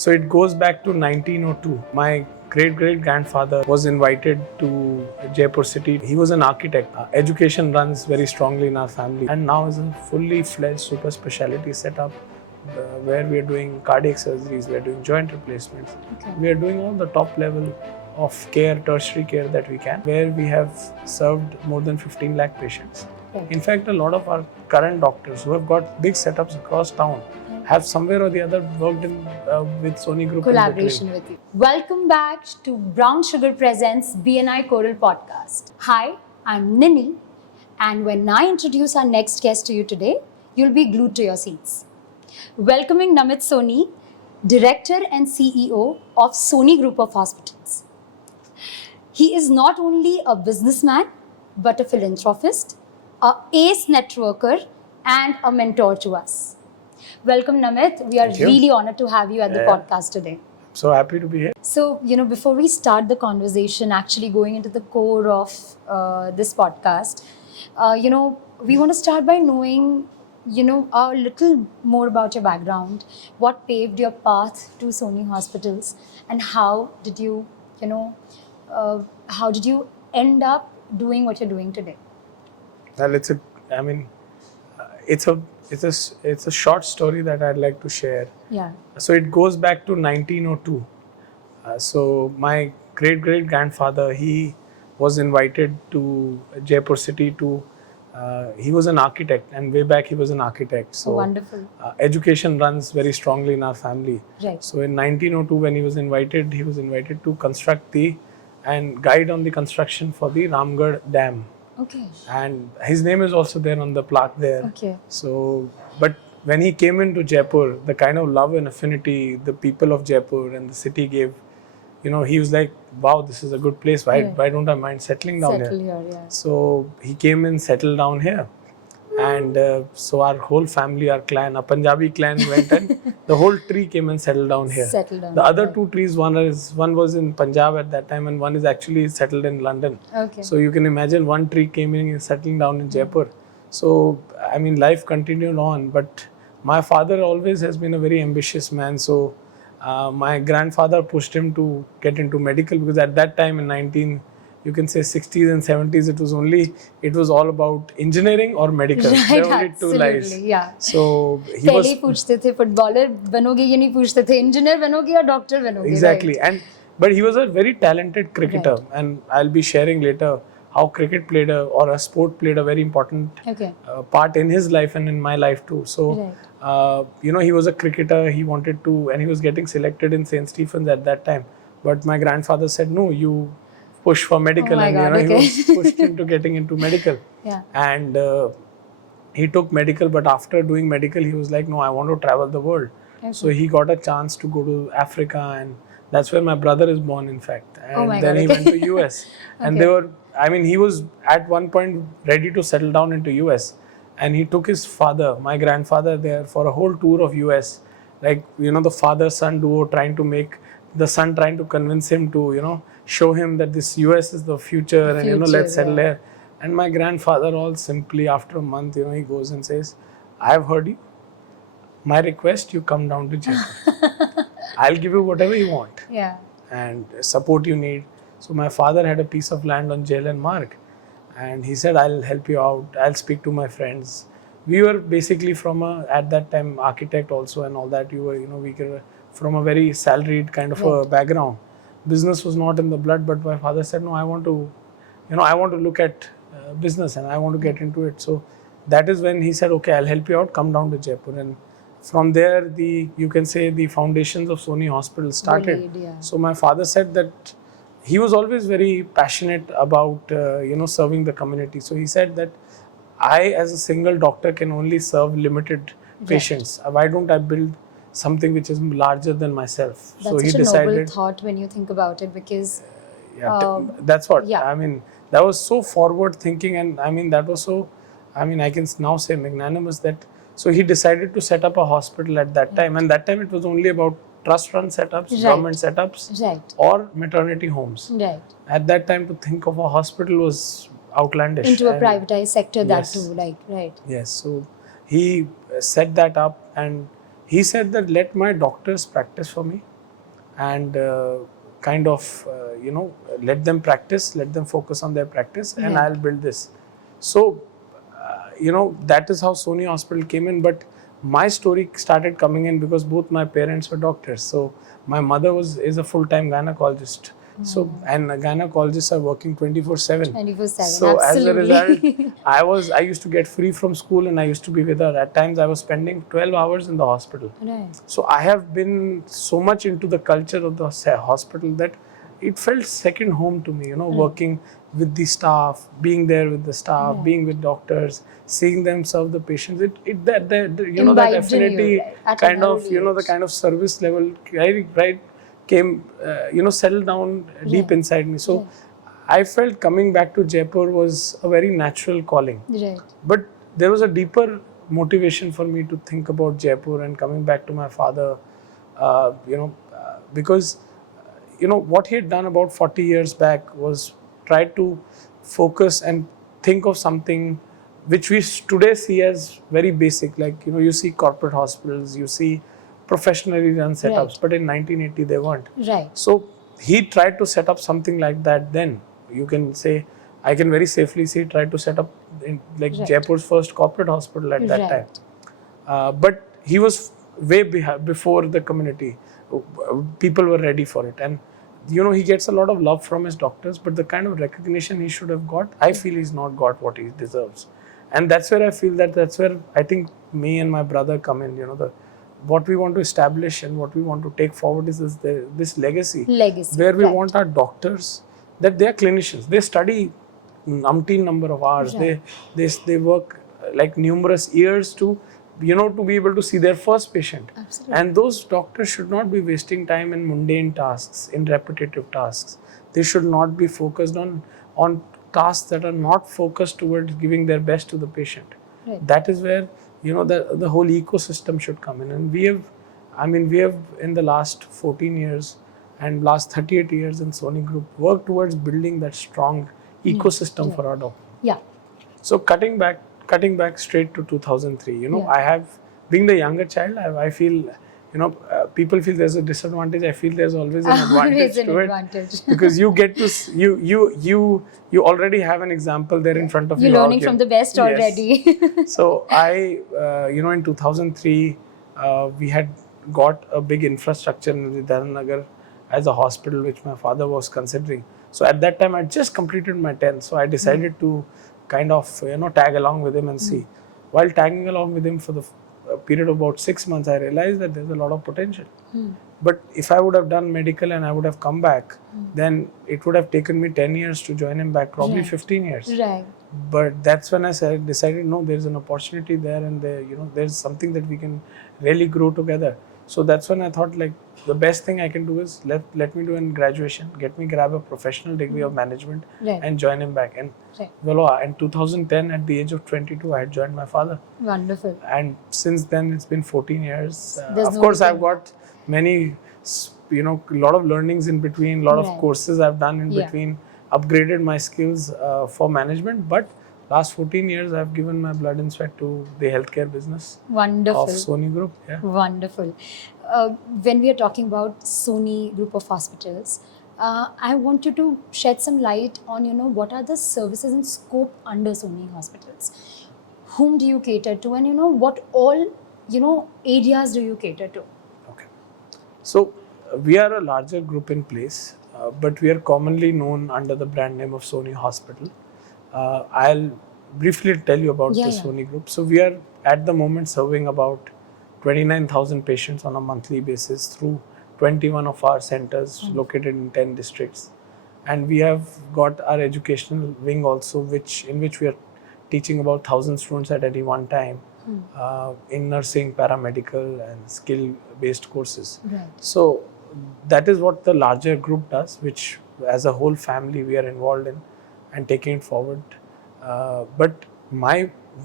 So it goes back to 1902. My great-great-grandfather was invited to Jaipur city. He was an architect. Education runs very strongly in our family, and now is a fully fledged super specialty setup where we are doing cardiac surgeries, we are doing joint replacements. Okay. We are doing all the top level of care, tertiary care that we can, where we have served more than 15 lakh patients. Right. In fact, a lot of our current doctors who have got big setups across town have somewhere or the other worked in with Soni Group. Collaboration with you. Welcome back to Brown Sugar Presents BNI Choral Podcast. Hi, I'm Ninee, and when I introduce our next guest to you today, you'll be glued to your seats. Welcoming Namit Soni, Director and CEO of Soni Group of Hospitals. He is not only a businessman, but a philanthropist, a ace networker, and a mentor to us. Welcome, Namit. We are Thank you. really honored to have you at the podcast today. So happy to be here. So, before we start the conversation, actually going into the core of this podcast, we want to start by knowing, a little more about your background, what paved your path to Soni Hospitals, and how did you end up doing what you're doing today? Well, it's a short story that I'd like to share. Yeah. So it goes back to 1902. So my great-great-grandfather, he was invited to Jaipur city to, he was an architect, and way back he was an architect. So Wonderful. Education runs very strongly in our family. Right. So in 1902, when he was invited to construct and guide on the construction for the Ramgarh Dam. Okay. And his name is also there on the plaque there. Okay. So, but when he came into Jaipur, the kind of love and affinity the people of Jaipur and the city gave, he was like, wow, this is a good place. Why don't I mind settling down Settle here? here, yeah. So he came and settled down here. And so our whole family, our clan, a Punjabi clan went and the whole tree came and settled down here. Settled down. The other two trees, one was in Punjab at that time and one is actually settled in London. Okay. So you can imagine one tree came in and settling down in Jaipur. So, life continued on. But my father always has been a very ambitious man. So my grandfather pushed him to get into medical because at that time in 60s and 70s, it was all about engineering or medical. Right, there were only two lives. Yeah. So he पहले ही पूछते थे footballer बनोगे ये नहीं पूछते थे engineer बनोगे या डॉक्टर बनोगे. Exactly. Right. But he was a very talented cricketer, and I'll be sharing later how cricket a sport played a very important part in his life and in my life too. So, he was a cricketer. He wanted to, and he was getting selected in St. Stephen's at that time. But my grandfather said, no, you push for medical, he was pushed into getting into medical. Yeah. And he took medical, but after doing medical, he was like, no, I want to travel the world. Okay. So he got a chance to go to Africa, and that's where my brother is born, in fact. And then he went to US. And he was at one point ready to settle down into US. And he took his father, my grandfather, there for a whole tour of US. Like, the father-son duo trying to convince him to, show him that this US is the future and, let's settle there. And my grandfather, all simply after a month, he goes and says, I have heard you. My request, you come down to Jaipur. I'll give you whatever you want. Yeah. And support you need. So my father had a piece of land on Jail and Marg. And he said, I'll help you out. I'll speak to my friends. We were basically at that time, architect also and all that. We were from a very salaried kind of a background. Business was not in the blood, but my father said, no, I want to look at business and I want to get into it. So that is when he said, okay, I'll help you out, come down to Jaipur. And from there, the foundations of Soni Hospital started. So my father said that he was always very passionate about, serving the community. So he said that I, as a single doctor, can only serve limited patients. Why don't I build something which is larger than myself? That's so he such a decided, noble thought when you think about it, because that's what that was so forward thinking, and that was so I can now say magnanimous that so he decided to set up a hospital at that time, and that time it was only about trust run setups, government setups, or maternity homes. Right. At that time, to think of a hospital was outlandish. Into a privatized sector, that too, right. Yes. So he set that up, and he said that let my doctors practice for me, and let them practice, let them focus on their practice, and Right. I'll build this. So, that is how Soni Hospital came in. But my story started coming in because both my parents were doctors. So my mother is a full-time gynecologist. So, and gynecologists are working 24/7. 24/7, So as a absolutely. result, I used to get free from school and I used to be with her. At times I was spending 12 hours in the hospital. Right. So I have been so much into the culture of the hospital that it felt second home to me, working with the staff, being there with the staff, being with doctors, seeing them serve the patients. That that Imbibed in affinity, you, right? At kind an of, early the age. kind of service level, right, came, settled down deep inside me. So I felt coming back to Jaipur was a very natural calling. Right. But there was a deeper motivation for me to think about Jaipur and coming back to my father, because what he had done about 40 years back was try to focus and think of something which we today see as very basic. Like, you see corporate hospitals, you see professionally run setups, Right. but in 1980 they weren't. Right. So he tried to set up something like that then. You can say, I can very safely say, tried to set up Right. Jaipur's first corporate hospital at that Right. time. But he was way before the community. People were ready for it. And, he gets a lot of love from his doctors, but the kind of recognition he should have got, I feel he's not got what he deserves. And that's where I feel that's where I think me and my brother come in, what we want to establish and what we want to take forward is this legacy. Where we right. want our doctors, that they are clinicians. They study umpteen number of hours. Right. They work like numerous years to be able to see their first patient. Absolutely. And those doctors should not be wasting time in mundane tasks, in repetitive tasks. They should not be focused on tasks that are not focused towards giving their best to the patient. Right. That is where the whole ecosystem should come in. And we have in the last 14 years and last 38 years in Soni Group worked towards building that strong ecosystem for our doctors. Yeah. So cutting back straight to 2003, Yeah. I have, being the younger child, I feel, people feel there's a disadvantage. I feel there's always an advantage to it, because you get to you already have an example there in front of you. You're learning from the best Yes. already. So I, in 2003, we had got a big infrastructure in Vidyanagar as a hospital, which my father was considering. So at that time, I just completed my 10th. So I decided to kind of, tag along with him and see. While tagging along with him for the period of about 6 months, I realized that there's a lot of potential. But if I would have done medical and I would have come back, then it would have taken me 10 years to join him back, probably Right. 15 years. Right. But that's when I decided, no, there's an opportunity there, and there's something that we can really grow together. So that's when I thought, like, the best thing I can do is let me do in graduation, grab a professional degree of management, Right. and join him back. And Right. voila, in 2010, at the age of 22, I had joined my father. Wonderful. And since then, it's been 14 years. There's Of no course, I've return. got many, a lot of learnings in between, a lot of Right. courses I've done in Yeah. between, upgraded my skills for management. But last 14 years, I've given my blood and sweat to the healthcare business Wonderful. of Soni Group. Yeah. Wonderful. When we are talking about Soni Group of Hospitals, I want you to shed some light on, what are the services and scope under Soni Hospitals? Whom do you cater to, and what all, areas do you cater to? Okay. So we are a larger group in place, but we are commonly known under the brand name of Soni Hospital. I'll briefly tell you about the Soni Group. So we are at the moment serving about 29,000 patients on a monthly basis through 21 of our centers located in 10 districts. And we have got our educational wing also, in which we are teaching about 1,000 students at any one time in nursing, paramedical, and skill-based courses. Right. So that is what the larger group does, which as a whole family we are involved in and taking it forward. But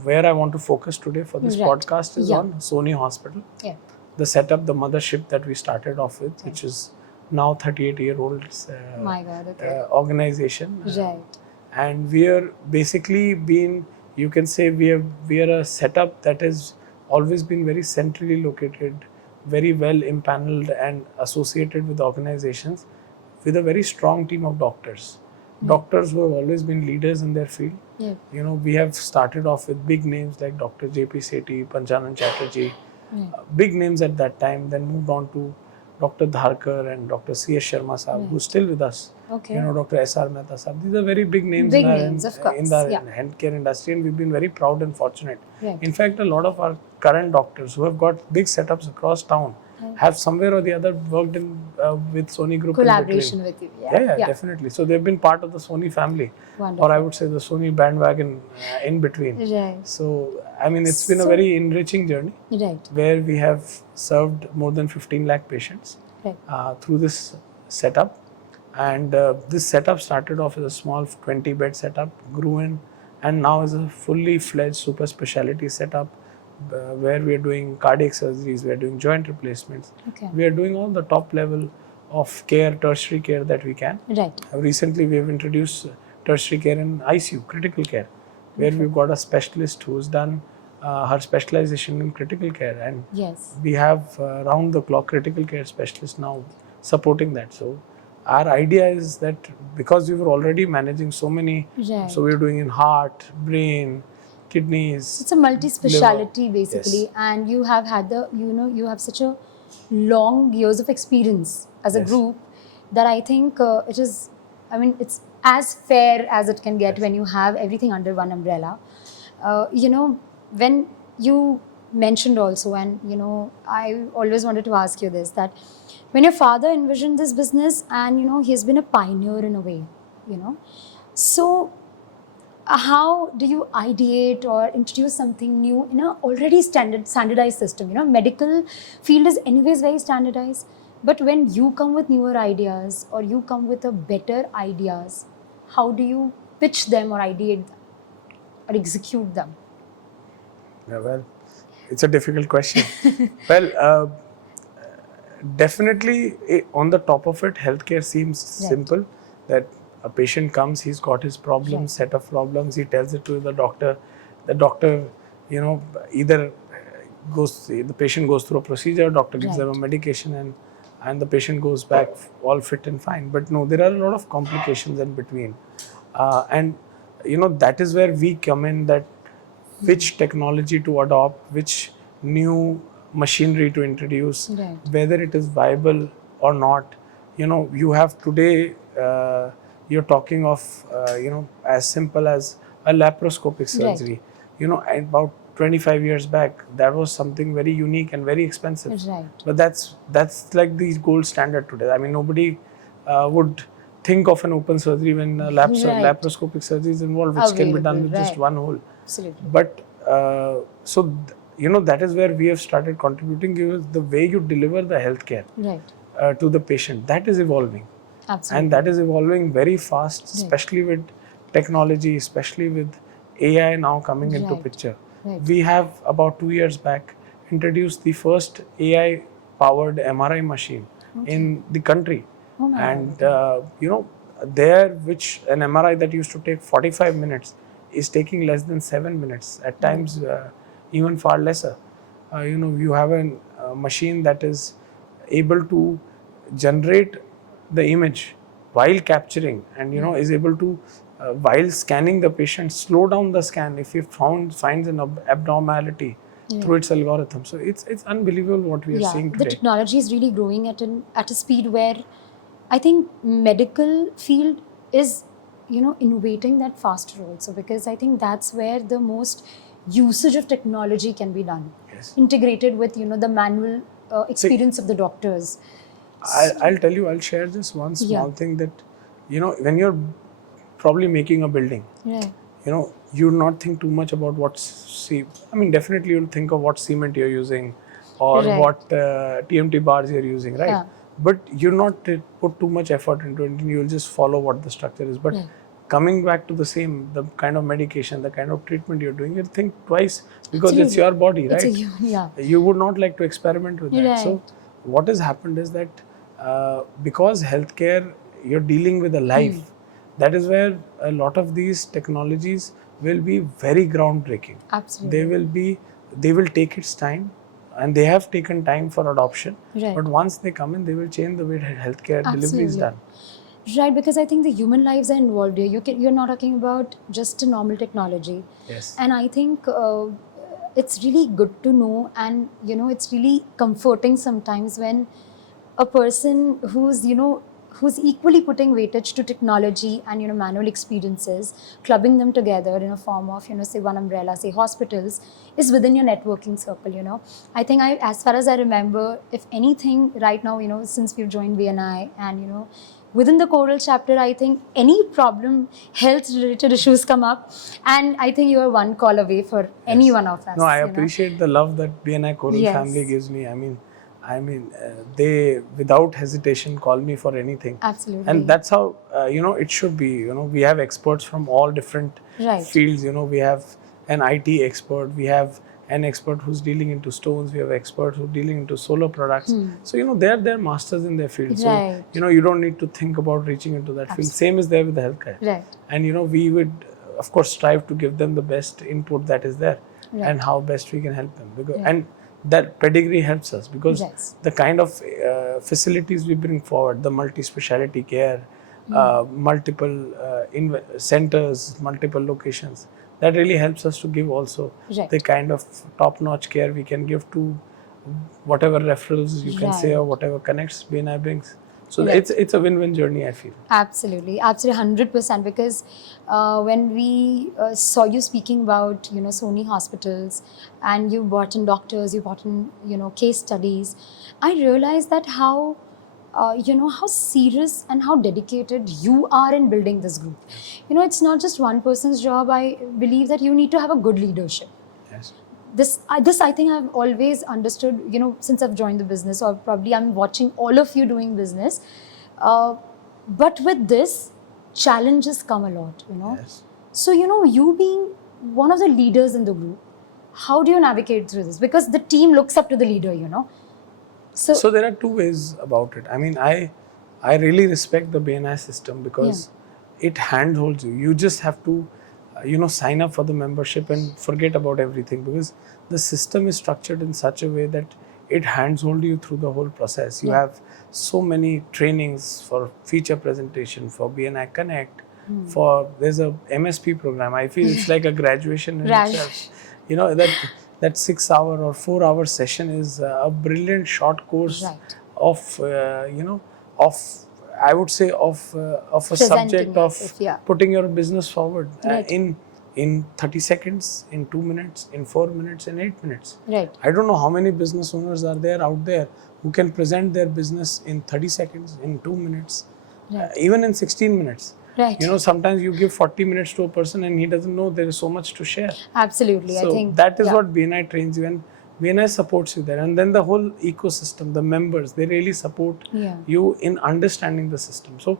where I want to focus today for this Right. podcast is Yeah. on Soni Hospital. Yeah. The setup, the mothership that we started off with, which is now 38-year-old My God. Okay. organization. Right. And we are basically you can say we are a setup that has always been very centrally located very well impaneled and associated with organizations with a very strong team of doctors. Doctors who have always been leaders in their field. Yeah. You know, we have started off with big names like Dr. J.P. Sethi, Panchanan Chatterjee, big names at that time, then moved on to Dr. Dharkar and Dr. C.S. Sharma Sahab, who's still with us. Okay. You know, Dr. S.R. Mehta Sahab. These are very big names Big in our, names, of course, in the yeah. healthcare industry, and we've been very proud and fortunate. Right. In fact, a lot of our current doctors who have got big setups across town have somewhere or the other worked in with Sony Group. Collaboration with you. Yeah, definitely. So they've been part of the Sony family, Wonderful. or I would say the Sony bandwagon in between. Right. So I mean, it's been a very enriching journey, Right. where we have served more than 15 lakh patients through this setup. And this setup started off as a small 20-bed setup, grew in, and now is a fully fledged super specialty setup. Where we are doing cardiac surgeries, we are doing joint replacements, we are doing all the top level of care, tertiary care that we can. Right. Recently, we have introduced tertiary care in ICU, critical care, where we've got a specialist who's done her specialization in critical care, and we have round-the-clock critical care specialists now supporting that. So our idea is that because we were already managing so many, so we are doing in heart, brain, kidneys. It's a multi-speciality liver. basically, and you have had you have such a long years of experience as a group that I think it is, I mean, it's as fair as it can get when you have everything under one umbrella. You know, when you mentioned also, and you know, I always wanted to ask you this, that when your father envisioned this business, and you know, he's been a pioneer in a way, you know, so how do you ideate or introduce something new in a already standardized system? You know, medical field is anyways very standardized, but when you come with newer ideas or you come with a better ideas, how do you pitch them or ideate them or execute them? Yeah, well, it's a difficult question. Well, definitely on the top of it, healthcare seems simple, that a patient comes, he's got his problems, set of problems, he tells it to the doctor. The doctor, you know, either the patient goes through a procedure, doctor gives them a medication, and the patient goes back all fit and fine. But no, there are a lot of complications in between. And, you know, that is where we come in, that which technology to adopt, which new machinery to introduce, whether it is viable or not. You know, you have today, you're talking of, you know, as simple as a laparoscopic surgery. You know, about 25 years back, that was something very unique and very expensive. But that's like the gold standard today. I mean, nobody would think of an open surgery when laparoscopic surgery is involved, which can be done with just one hole. Absolutely. But you know, that is where we have started contributing. The way you deliver the healthcare to the patient, that is evolving. Absolutely. And that is evolving very fast, especially with technology, especially with AI now coming into picture. We have about 2 years back introduced the first AI powered MRI machine in the country. And you know, which an MRI that used to take 45 minutes is taking less than 7 minutes, at times even far lesser. You know, you have a machine that is able to generate the image while capturing, and you know, is able to while scanning the patient, slow down the scan if it finds an abnormality through its algorithm. So it's unbelievable what we are seeing today. The technology is really growing at a speed where I think medical field is, you know, innovating that faster also, because I think that's where the most usage of technology can be done, integrated with, you know, the manual experience of the doctors. I'll tell you, I'll share just one small thing, that, you know, when you're probably making a building, you know, you'll not think too much about I mean, definitely you'll think of what cement you're using or what TMT bars you're using, right? But you'll not put too much effort into it, and you'll just follow what the structure is. But coming back to the kind of medication, the kind of treatment you're doing, you'll think twice, because it's your body, right? You would not like to experiment with that. So what has happened is that because healthcare, you're dealing with a life, that is where a lot of these technologies will be very groundbreaking. Absolutely. They will take its time. and they have taken time for adoption. Right. But once they come in, they will change the way healthcare delivery is Absolutely. done. Right, because I think the human lives are involved here. You're not talking about just a normal technology. Yes. And I think it's really good to know, and it's really comforting sometimes when a person who's equally putting weightage to technology and manual experiences, clubbing them together in a form of say one umbrella, say hospitals, is within your networking circle. I think as far as I remember, if anything right now, since we've joined BNI, and within the choral chapter, I think any problem, health related issues come up, and I think you are one call away for any one of us. No, I appreciate the love that BNI choral Yes. family gives me. I mean, they without hesitation call me for anything. Absolutely. And that's how it should be. We have experts from all different Right. fields. We have an IT expert, we have an expert who's dealing into stones, we have experts who are dealing into solar products. So they're masters in their field. Right. So you don't need to think about reaching into that field. Same is there with the healthcare. Right. And we would of course strive to give them the best input that is there, Right. and how best we can help them, because Right. and that pedigree helps us, because Yes. the kind of facilities we bring forward, the multi-speciality care, multiple centers, multiple locations, that really helps us to give also Right. the kind of top-notch care we can give to whatever referrals you can say, or Right. whatever connects BNI brings. So Right. it's a win-win journey, I feel. Absolutely, 100%. Because when we saw you speaking about Sony hospitals, and you brought in doctors, you brought in case studies, I realized that how how serious and how dedicated you are in building this group. It's not just one person's job. I believe that you need to have a good leadership. Yes. This I think I've always understood, since I've joined the business, or probably I'm watching all of you doing business. But with this, challenges come a lot, Yes. So, you being one of the leaders in the group, how do you navigate through this? Because the team looks up to the leader, So there are two ways about it. I really respect the BNI system, because it handholds you. You just have to sign up for the membership and forget about everything, because the system is structured in such a way that it handholds you through the whole process. You have so many trainings for feature presentation, for BNI Connect, there's a MSP program. I feel it's like a graduation in Right. itself. That 6-hour or 4-hour session is a brilliant short course Right. of I would say of a Presenting subject of yourself, yeah. putting your business forward Right. in 30 seconds, in 2 minutes, in 4 minutes, in 8 minutes. Right. I don't know how many business owners are there out there who can present their business in 30 seconds, in 2 minutes, Right. even in 16 minutes. Right. Sometimes you give 40 minutes to a person and he doesn't know there is so much to share. Absolutely. So I think that is yeah. what BNI trains you, and BNI supports you there. And then the whole ecosystem, the members, they really support Yeah. you in understanding the system. So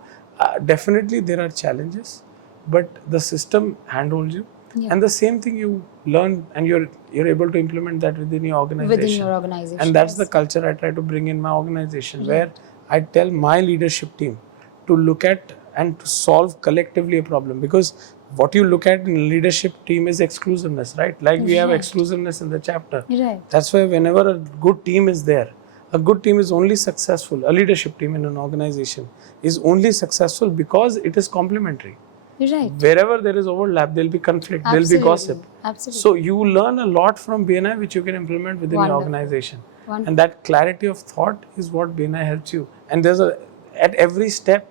definitely there are challenges, but the system handholds you. Yeah. And the same thing you learn, and you're able to implement that within your organization. Within your organization. And that's the yes. culture I try to bring in my organization, where I tell my leadership team to look at and to solve collectively a problem, because what you look at in leadership team is exclusiveness, right? Like we have Right. exclusiveness in the chapter. Right. That's why whenever a good team is there, a good team is only successful, a leadership team in an organization is only successful because it is complementary. Right. Wherever there is overlap, there will be conflict, there will be gossip. Absolutely. So you learn a lot from BNI which you can implement within your Wonderful. organization. Wonderful. And that clarity of thought is what BNI helps you. And at every step,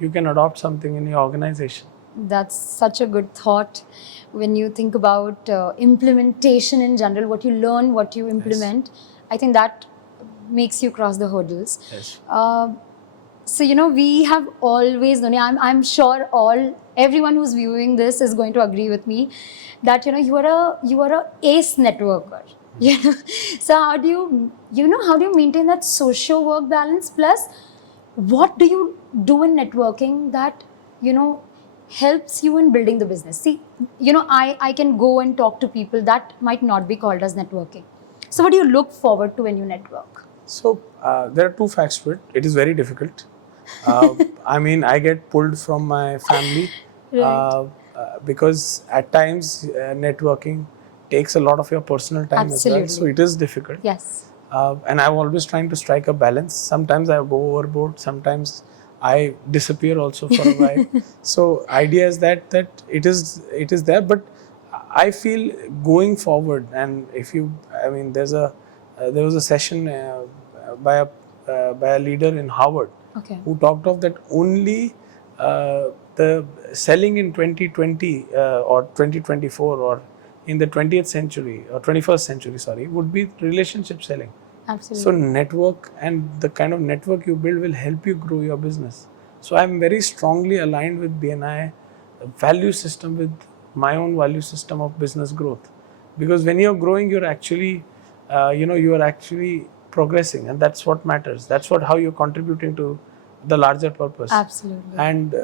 you can adopt something in your organization. That's such a good thought. When you think about implementation in general, what you learn, what you implement, I think that makes you cross the hurdles. Yes. So we have always known. I'm sure everyone who's viewing this is going to agree with me that you are a ace networker. So how do you maintain that social work balance? Plus, what do you do in networking that helps you in building the business? See, I can go and talk to people that might not be called as networking. So what do you look forward to when you network? So there are two facts to it. It is very difficult. I get pulled from my family Right. because at times networking takes a lot of your personal time as well. So it is difficult. Yes. And I'm always trying to strike a balance. Sometimes I go overboard. Sometimes I disappear also for a while. So idea is that it is there, but I feel going forward. And if you, I mean, there was a session by a leader in Harvard who talked of that only the selling in 2020 or 2024 or in the 20th century or 21st century, sorry, would be relationship selling. Absolutely. So network and the kind of network you build will help you grow your business. So I'm very strongly aligned with BNI value system, with my own value system of business growth. Because when you're growing, you're actually, you are actually progressing, and that's what matters. That's how you're contributing to the larger purpose. Absolutely. And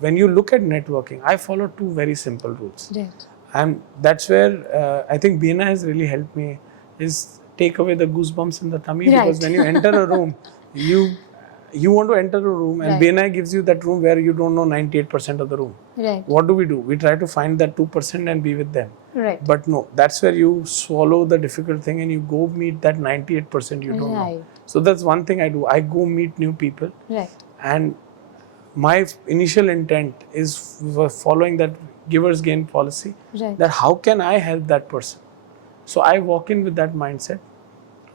when you look at networking, I follow two very simple rules. Right. And that's where I think BNI has really helped me, is take away the goosebumps in the tummy. Right. Because when you enter a room, you want to enter a room, and BNI gives you that room where you don't know 98% of the room. Right. What do? We try to find that 2% and be with them. Right. But no, that's where you swallow the difficult thing and you go meet that 98% you don't know. So that's one thing I do. I go meet new people. Right. And my initial intent is following that giver's gain policy. Right. That how can I help that person? So I walk in with that mindset.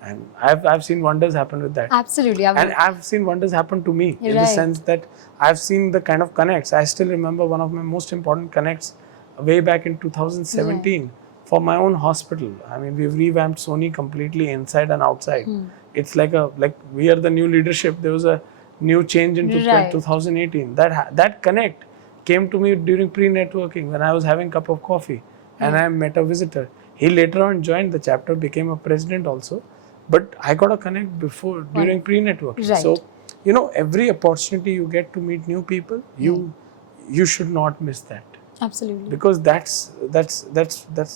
And I've seen wonders happen with that. Absolutely. And I've seen wonders happen to me in the sense that I've seen the kind of connects. I still remember one of my most important connects way back in 2017 for my own hospital. I mean, we've revamped Soni completely inside and outside. It's like we are the new leadership. There was a new change in 2018. That connect came to me during pre-networking when I was having a cup of coffee and I met a visitor. He later on joined the chapter, became a president also. But I got a connect during pre-networking. Right. So, every opportunity you get to meet new people, you should not miss that. Absolutely. Because that's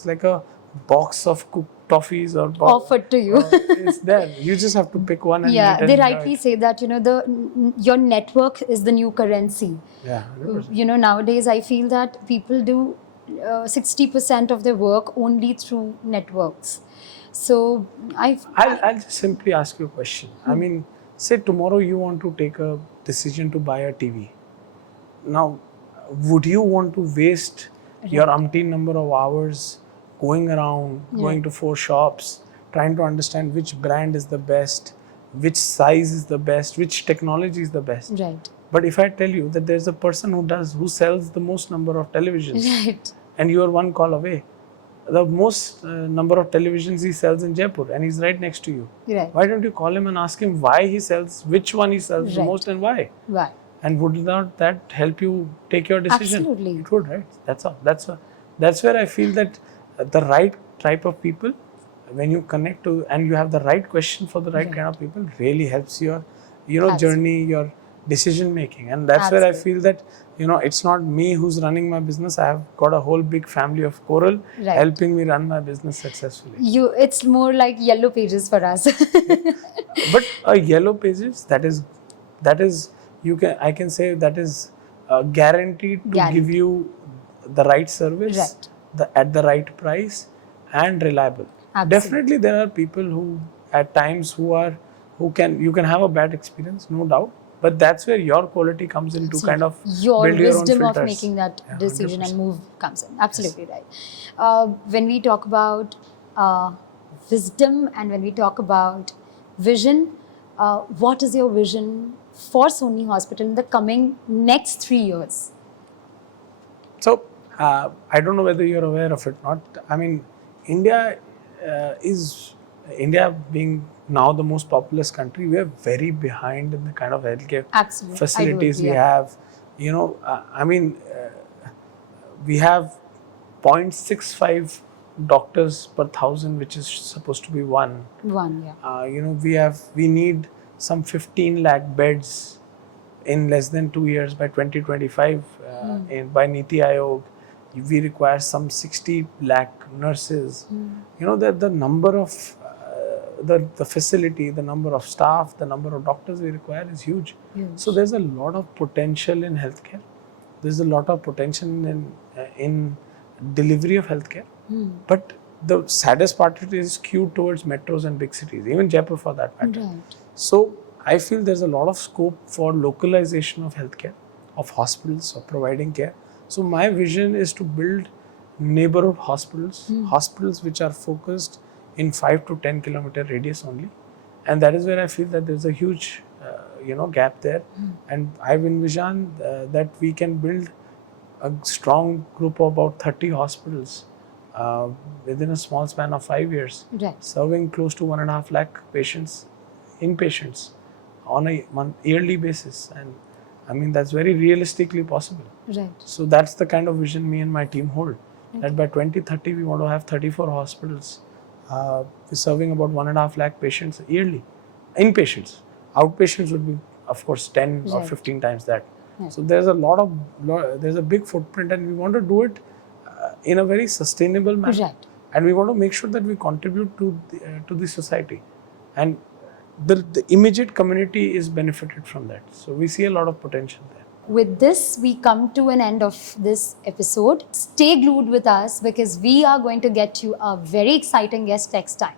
like a box of cooked toffees or offered to you. It's there. You just have to pick one and eat they and rightly say that your network is the new currency. Yeah. 100%. Nowadays I feel that people do 60% of their work only through networks. So I'll just simply ask you a question. I mean, say tomorrow you want to take a decision to buy a TV. Now, would you want to waste your umpteen number of hours going around, going to 4 shops, trying to understand which brand is the best, which size is the best, which technology is the best? Right. But if I tell you that there's a person who sells the most number of televisions, right, and you are one call away, the most number of televisions he sells in Jaipur, and he's right next to you. Right. Why don't you call him and ask him which one he sells the most and why? Why? And would not that help you take your decision? Absolutely. It would, right? That's all. That's where I feel that the right type of people, when you connect to and you have the right question for the right kind of people, really helps your journey, your decision making. And that's where I feel that it's not me who's running my business. I have got a whole big family of coral helping me run my business successfully. It's more like yellow pages for us. But a yellow pages, that is I can say that is guaranteed to give you the right service at the right price and reliable. Absolutely. Definitely there are people who at times you can have a bad experience, no doubt. But that's where your quality comes in to kind of your build your own wisdom of filters. making that decision 100%. and move comes in. Absolutely right. When we talk about wisdom and when we talk about vision, what is your vision for Soni Hospital in the coming next 3 years? So, I don't know whether you're aware of it or not. I mean, India being now the most populous country, we are very behind in the kind of healthcare facilities we have. We have 0.65 doctors per 1,000, which is supposed to be one. We need some 15 lakh beds in less than 2 years by 2025 by Niti Aayog. We require some 60 lakh nurses. The number of the facility, the number of staff, the number of doctors we require is huge. So there's a lot of potential in healthcare. There's a lot of potential in delivery of healthcare. But the saddest part it is skewed towards metros and big cities, even Jaipur for that matter. Right. So I feel there's a lot of scope for localization of healthcare, of hospitals, of providing care. So my vision is to build neighborhood hospitals, hospitals which are focused in 5 to 10 kilometer radius only, and that is where I feel that there's a huge gap there, and I've envisioned that we can build a strong group of about 30 hospitals within a small span of 5 years, Right. serving close to 1.5 lakh patients, inpatients, on a yearly basis, and I mean that's very realistically possible. Right. So that's the kind of vision me and my team hold. That by 2030 we want to have 34 hospitals serving about 1.5 lakh patients yearly, inpatients. Outpatients would be, of course, 10 or Right. 15 times that. Right. So there's there's a big footprint, and we want to do it in a very sustainable manner. Right. And we want to make sure that we contribute to the society, and the immediate community is benefited from that. So we see a lot of potential there. With this, we come to an end of this episode. Stay glued with us because we are going to get you a very exciting guest next time.